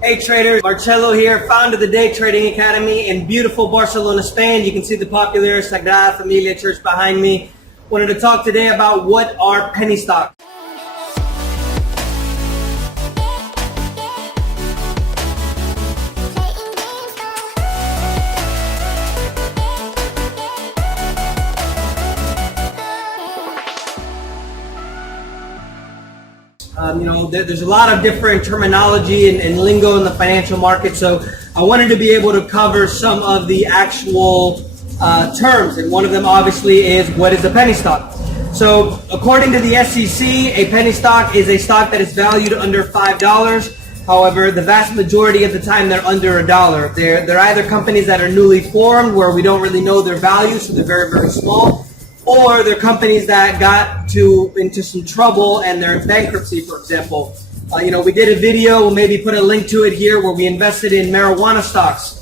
Hey traders, Marcelo here, founder of the Day Trading Academy in beautiful Barcelona, Spain. You can see the popular Sagrada Familia Church behind me. Wanted to talk today about what are penny stocks. There's a lot of different terminology and lingo in the financial market, so I wanted to be able to cover some of the actual terms, and one of them obviously is what is a penny stock. So according to the SEC, a penny stock is a stock that is valued under $5. However, the vast majority of the time they're under $1. They're either companies that are newly formed where we don't really know their value, so they're very, very small, or they're companies that got into some trouble and they're in bankruptcy, for example. We did a video, we'll maybe put a link to it here, where we invested in marijuana stocks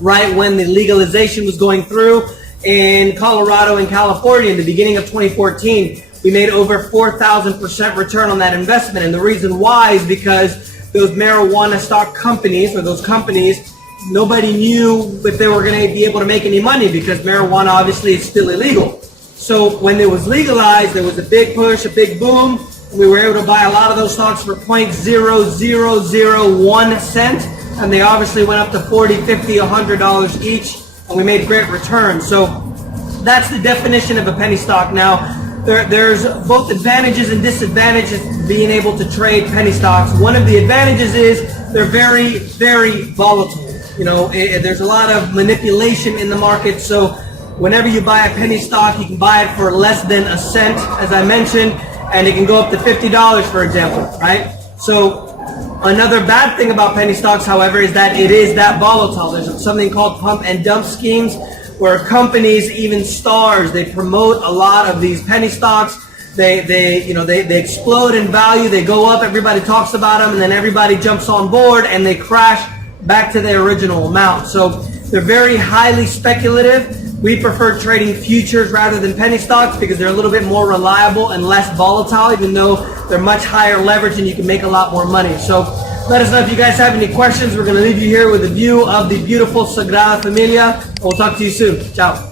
right when the legalization was going through in Colorado and California in the beginning of 2014. We made over 4,000% return on that investment. And the reason why is because those marijuana stock companies, or those companies, nobody knew if they were going to be able to make any money because marijuana obviously is still illegal. So when it was legalized, there was a big push, a big boom. We were able to buy a lot of those stocks for 0.0001 cent, and they obviously went up to $40, $50, $100 each, and we made great returns. So that's the definition of a penny stock. Now, there's both advantages and disadvantages to being able to trade penny stocks. One of the advantages is they're very, very volatile. There's a lot of manipulation in the market, so whenever you buy a penny stock, you can buy it for less than a cent, as I mentioned, and it can go up to $50, for example, right? So another bad thing about penny stocks, however, is that it is that volatile. There's something called pump and dump schemes, where companies, even stars, they promote a lot of these penny stocks. They explode in value. They go up. Everybody talks about them, and then everybody jumps on board, and they crash back to their original amount. So they're very highly speculative. We prefer trading futures rather than penny stocks because they're a little bit more reliable and less volatile, even though they're much higher leverage and you can make a lot more money. So let us know if you guys have any questions. We're going to leave you here with a view of the beautiful Sagrada Familia. We'll talk to you soon. Ciao.